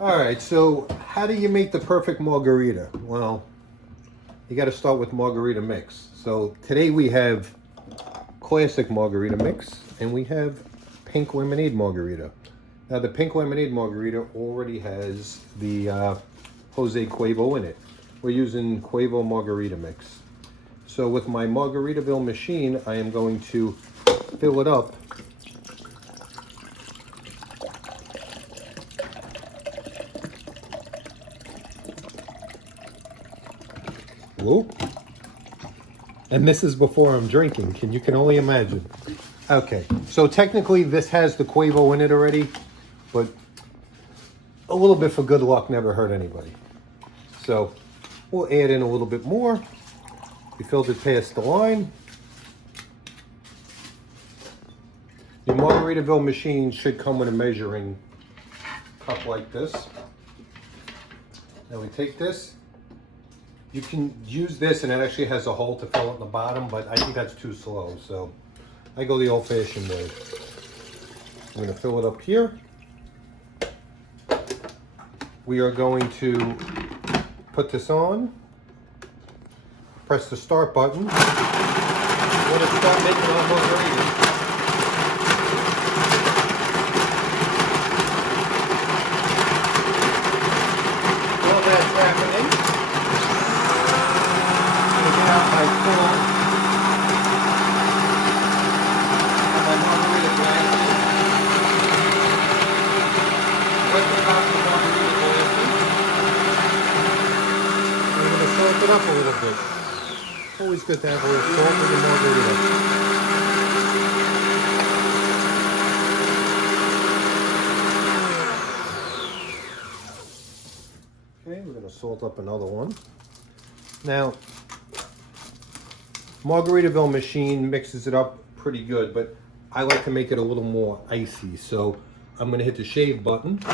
Alright, so how do you make the perfect margarita? Well, you got to start with margarita mix. So today we have classic margarita mix and we have pink lemonade margarita. Now the pink lemonade margarita already has the Jose Cuervo in it. We're using Cuervo margarita mix. So with my Margaritaville machine, I am going to fill it up . Whoa. And this is before I'm drinking. You can only imagine. Okay, so technically this has the Cuervo in it already, but a little bit for good luck never hurt anybody. So we'll add in a little bit more. We filled it past the line. The Margaritaville machine should come with a measuring cup like this. Now we take this. You can use this and it actually has a hole to fill it in the bottom, but I think that's too slow, so I go the old-fashioned way. I'm going to fill it up here. We are going to put this on, press the start button. We're going to start making our margarita. While that's happening, my full and my margarita glasses. Put the top of the margarita glasses. We're going to salt it up a little bit. Always good to have a little salt in the margarita. Okay, we're going to salt up another one. Now, Margaritaville machine mixes it up pretty good, but I like to make it a little more icy, so I'm going to hit the shave button. And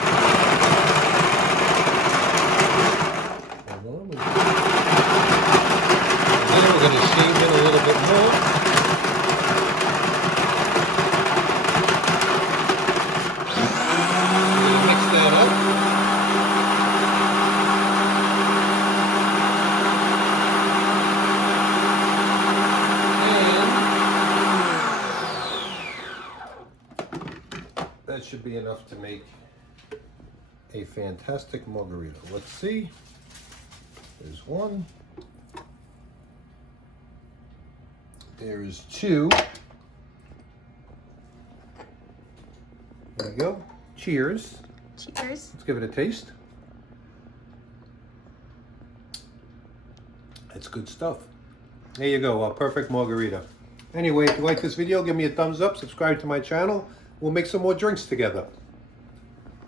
then we're going to shave it a little bit more. Mix that up. That should be enough to make a fantastic margarita. Let's see. There's one. There's two. There we go. Cheers. Cheers. Let's give it a taste. That's good stuff. There you go, a perfect margarita. Anyway, if you like this video, give me a thumbs up, subscribe to my channel. We'll make some more drinks together.